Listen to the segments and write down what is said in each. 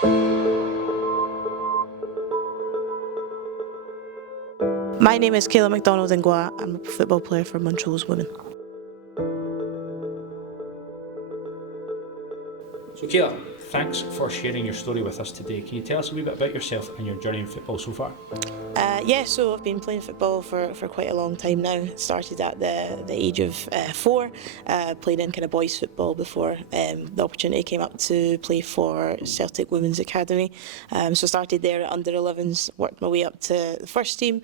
My name is Kaela McDonald-Nguah. I'm a football player for Montrose women. So Kaela, thanks for sharing your story with us today. Can you tell us a wee bit about yourself and your journey in football so far? So I've been playing football for quite a long time now. Started at the age of 4, played in kind of boys football before the opportunity came up to play for Celtic Women's Academy. So started there at under 11s, worked my way up to the first team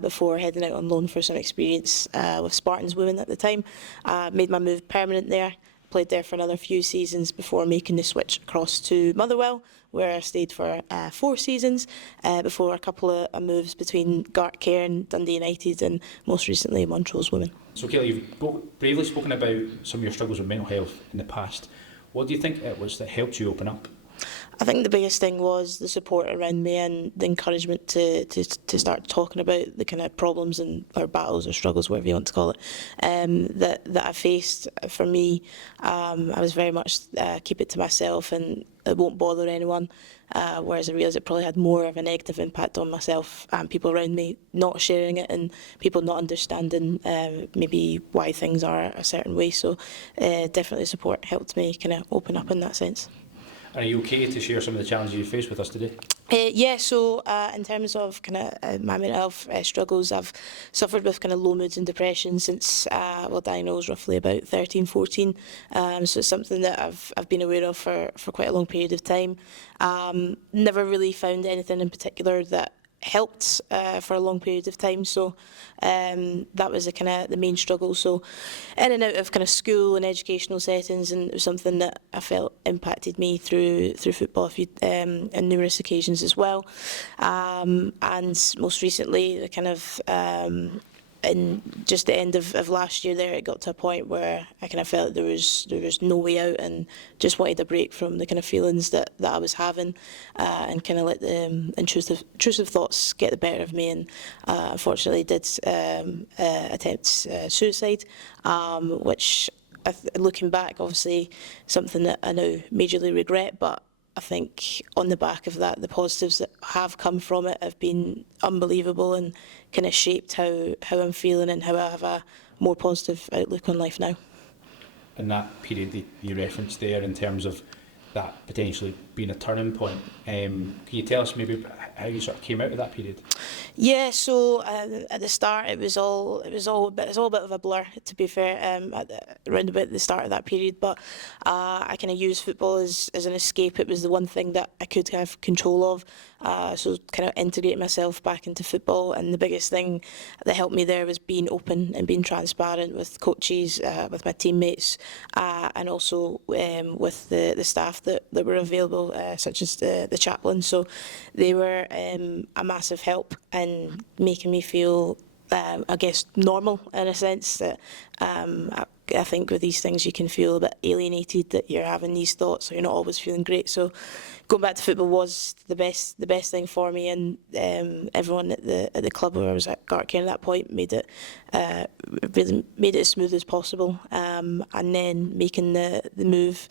before heading out on loan for some experience with Spartans Women at the time. Made my move permanent there. Played there for another few seasons before making the switch across to Motherwell, where I stayed for 4 seasons before a couple of moves between Gartcairn, Dundee United and most recently Montrose Women. So Kaela, you've bravely spoken about some of your struggles with mental health in the past. What do you think it was that helped you open up? I think the biggest thing was the support around me and the encouragement to start talking about the kind of problems and or battles or struggles, whatever you want to call it, that I faced. For me, I was very much keep it to myself and it won't bother anyone. Whereas I realised it probably had more of a negative impact on myself and people around me not sharing it and people not understanding maybe why things are a certain way. So definitely support helped me kind of open up in that sense. Are you okay to share some of the challenges you faced with us today? So in terms of kind of my mental health struggles, I've suffered with kind of low moods and depression since diagnosed roughly about 13, 14. So it's something that I've been aware of for quite a long period of time. Never really found anything in particular that helped for a long period of time, so that was the main struggle. So in and out of kind of school and educational settings, and it was something that I felt impacted me through football on numerous occasions as well. And most recently, the kind of in just the end of last year there, it got to a point where I kind of felt there was no way out and just wanted a break from the kind of feelings that I was having and kind of let the intrusive thoughts get the better of me, and unfortunately did attempt suicide, which looking back, obviously something that I now majorly regret, but I think on the back of that, the positives that have come from it have been unbelievable and kind of shaped how I'm feeling and how I have a more positive outlook on life now. In that period that you referenced there, in terms of that potentially being a turning point, can you tell us maybe how you sort of came out of that period? Yeah, so at the start it was all a bit of a blur, to be fair, around about the start of that period. But I kind of used football as an escape. It was the one thing that I could have control of. So kind of integrating myself back into football, and the biggest thing that helped me there was being open and being transparent with coaches, with my teammates, and also with the staff that were available, such as the chaplain. So they were a massive help in making me feel, I guess, normal in a sense. That I think with these things you can feel a bit alienated that you're having these thoughts, or you're not always feeling great. So going back to football was the best thing for me, and everyone at the club where I was at Gartcairn at that point made it really made it as smooth as possible, and then making the move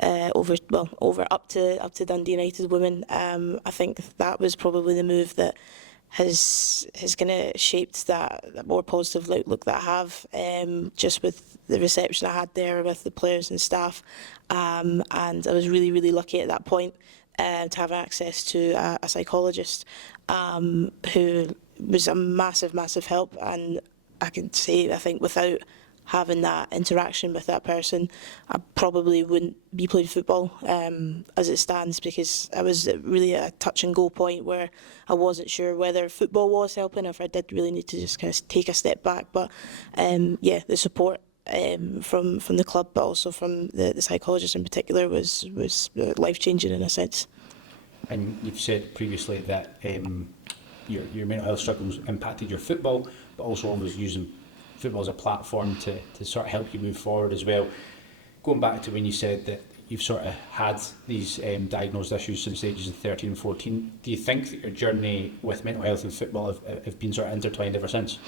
over up to Dundee United Women. I think that was probably the move that has kind of shaped that more positive outlook that I have, just with the reception I had there with the players and staff, and I was really lucky at that point to have access to a psychologist who was a massive help. And I can say, I think without having that interaction with that person, I probably wouldn't be playing football as it stands, because I was at really a touch and go point where I wasn't sure whether football was helping or if I did really need to just kind of take a step back. But the support from the club, but also from the psychologist in particular, was life-changing in a sense. And you've said previously that your mental health struggles impacted your football, but also always using football as a platform to sort of help you move forward as well. Going back to when you said that you've sort of had these diagnosed issues since the ages of 13 and 14, do you think that your journey with mental health and football have been sort of intertwined ever since?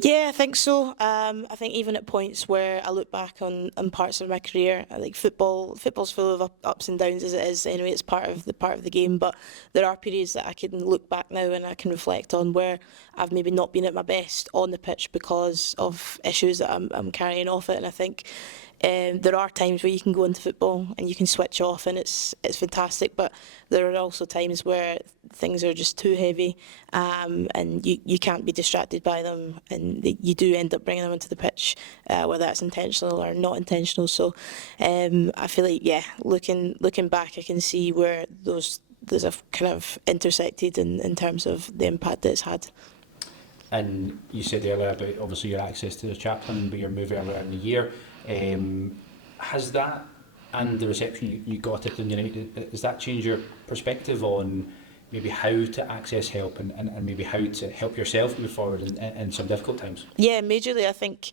Yeah, I think so. I think even at points where I look back on parts of my career, I think football's full of ups and downs as it is. Anyway, it's part of the game. But there are periods that I can look back now and I can reflect on where I've maybe not been at my best on the pitch because of issues that I'm carrying off it. And I think there are times where you can go into football and you can switch off, and it's fantastic. But there are also times where things are just too heavy, and you can't be distracted by them, and you do end up bringing them into the pitch, whether that's intentional or not intentional. So I feel like, yeah, looking back, I can see where those have kind of intersected in terms of the impact that it's had. And you said earlier about obviously your access to the chaplain, but you're moving around the year. Has that and the reception you got at Dundee United, has that changed your perspective on maybe how to access help and maybe how to help yourself move forward in some difficult times? Yeah, majorly. I think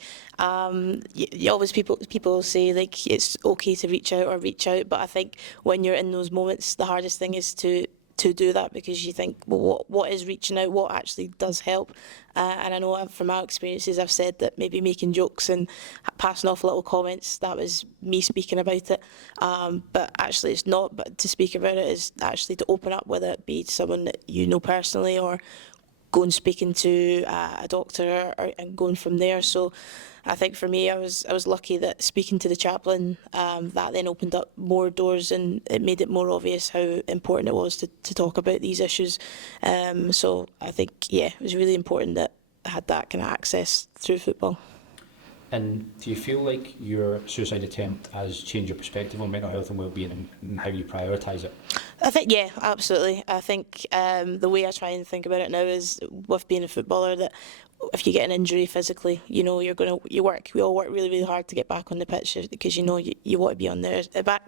you always people say like it's okay to reach out, but I think when you're in those moments, the hardest thing is to do that, because you think, well, what is reaching out? What actually does help? And I know from our experiences, I've said that maybe making jokes and passing off little comments, that was me speaking about it. But actually it's not. But to speak about it is actually to open up, whether it be to someone that you know personally or going speaking to a doctor and going from there. So I think for me, I was lucky that speaking to the chaplain, that then opened up more doors, and it made it more obvious how important it was to talk about these issues. So I think, yeah, it was really important that I had that kind of access through football. And do you feel like your suicide attempt has changed your perspective on mental health and well-being and how you prioritise it? I think, yeah, absolutely. I think the way I try and think about it now is, with being a footballer, that if you get an injury physically, you know we all work really, really hard to get back on the pitch, because you know you want to be on there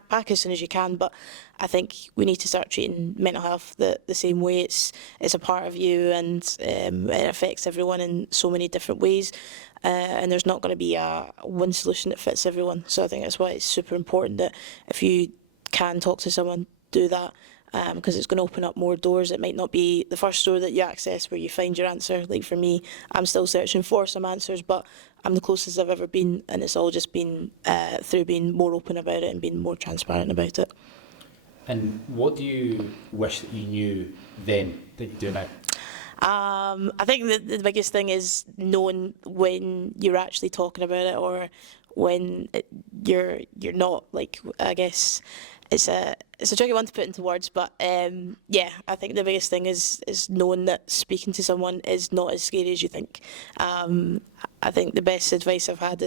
back as soon as you can. But I think we need to start treating mental health the same way. It's a part of you, and it affects everyone in so many different ways. And there's not going to be a one solution that fits everyone. So I think that's why it's super important that if you can talk to someone, do that, because it's going to open up more doors. It might not be the first door that you access where you find your answer. Like for me, I'm still searching for some answers, but I'm the closest I've ever been, and it's all just been through being more open about it and being more transparent about it. And what do you wish that you knew then that you do now? I think the biggest thing is knowing when you're actually talking about it, or when you're not. Like, I guess it's a tricky one to put into words, but yeah, I think the biggest thing is knowing that speaking to someone is not as scary as you think. I think the best advice I've had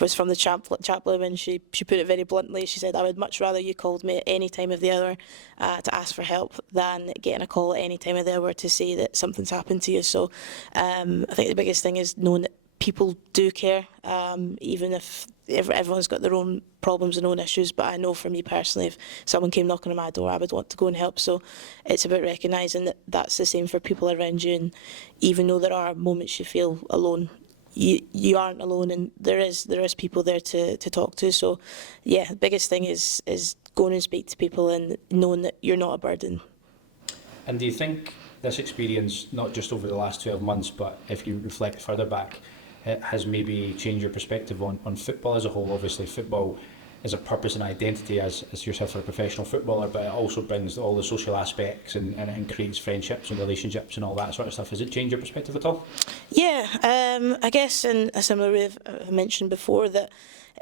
was from the chaplain, and she put it very bluntly. She said, "I would much rather you called me at any time of the hour to ask for help than getting a call at any time of the hour to say that something's happened to you." So I think the biggest thing is knowing that people do care, even if everyone's got their own problems and own issues. But I know for me personally, if someone came knocking on my door, I would want to go and help. So it's about recognising that that's the same for people around you, and even though there are moments you feel alone, you aren't alone, and there is people there to talk to. So yeah, the biggest thing is going and speak to people and knowing that you're not a burden. And do you think this experience, not just over the last 12 months, but if you reflect further back, it has maybe changed your perspective on football as a whole? Obviously, football is a purpose and identity as yourself as a professional footballer, but it also brings all the social aspects and creates friendships and relationships and all that sort of stuff. Has it changed your perspective at all? Yeah, I guess in a similar way I've mentioned before that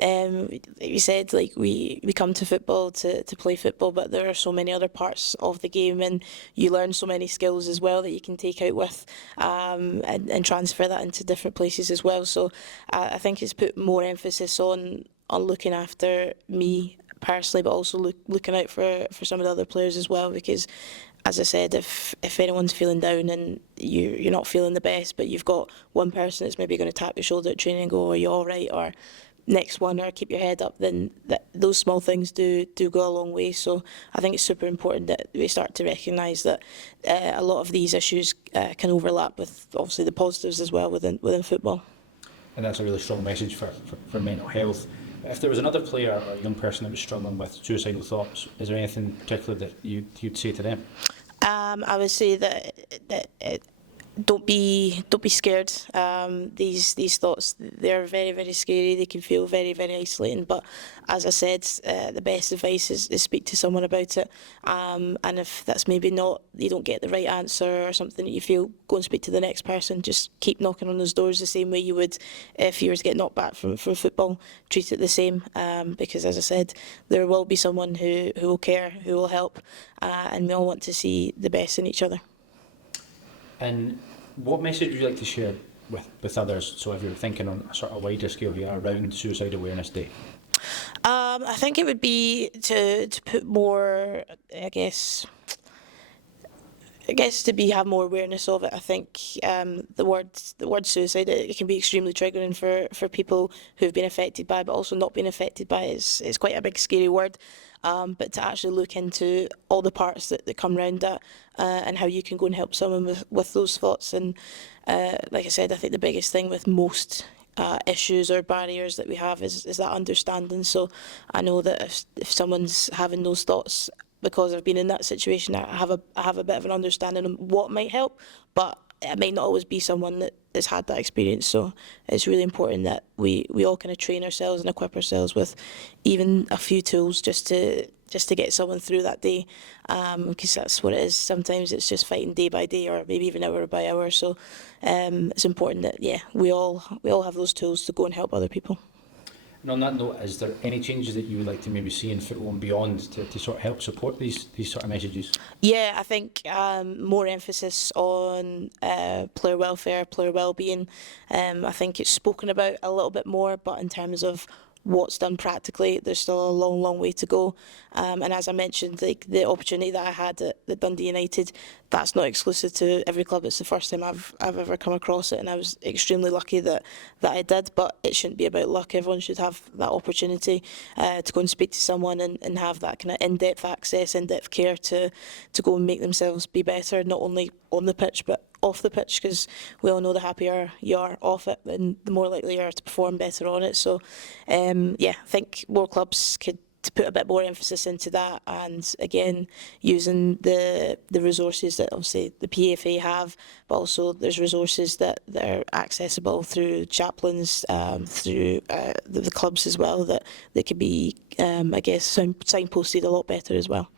like you said, like we come to football to play football, but there are so many other parts of the game, and you learn so many skills as well that you can take out with and transfer that into different places as well. So I think it's put more emphasis on looking after me personally, but also looking out for some of the other players as well, because as I said, if anyone's feeling down and you're not feeling the best, but you've got one person that's maybe going to tap your shoulder at training and go, "Are you all right?" or "Next one," or "Keep your head up," then those small things do go a long way. So I think it's super important that we start to recognise that a lot of these issues can overlap with obviously the positives as well within football. And that's a really strong message for mental health. If there was another player or a young person that was struggling with suicidal thoughts, is there anything particular that you'd say to them? I would say that don't be scared. These thoughts, they're very, very scary. They can feel very, very isolating. But as I said, the best advice is speak to someone about it. And if that's maybe not, you don't get the right answer or something that you feel, go and speak to the next person. Just keep knocking on those doors the same way you would if you were to get knocked back from football. Treat it the same, because as I said, there will be someone who will care, who will help, and we all want to see the best in each other. And what message would you like to share with others? So if you're thinking on a sort of wider scale here around Suicide Awareness Day. I think it would be to put more, I guess have more awareness of it. I think the word suicide, it can be extremely triggering for people who've been affected by it, but also not been affected by it. It's quite a big scary word. But to actually look into all the parts that come around that, and how you can go and help someone with those thoughts. And like I said, I think the biggest thing with most issues or barriers that we have is that understanding. So I know that if someone's having those thoughts, because I've been in that situation, I have a bit of an understanding of what might help, but it might not always be someone that has had that experience. So it's really important that we all kind of train ourselves and equip ourselves with even a few tools just to get someone through that day, because that's what it is. Sometimes it's just fighting day by day, or maybe even hour by hour. So it's important that we all have those tools to go and help other people. And on that note, is there any changes that you would like to maybe see in football and beyond to sort of help support these sort of messages? Yeah, I think more emphasis on player welfare, player well-being. I think it's spoken about a little bit more, but in terms of what's done practically, there's still a long, long way to go. And as I mentioned, like the opportunity that I had at Dundee United, that's not exclusive to every club. It's the first time I've ever come across it, and I was extremely lucky that I did. But it shouldn't be about luck. Everyone should have that opportunity to go and speak to someone and have that kind of in-depth access, in-depth care to go and make themselves be better, not only on the pitch but off the pitch, because we all know the happier you are off it, and the more likely you are to perform better on it. So, I think more clubs could to put a bit more emphasis into that, and again using the resources that obviously the PFA have, but also there's resources that are accessible through chaplains, through the clubs as well, that they could be, I guess, signposted a lot better as well.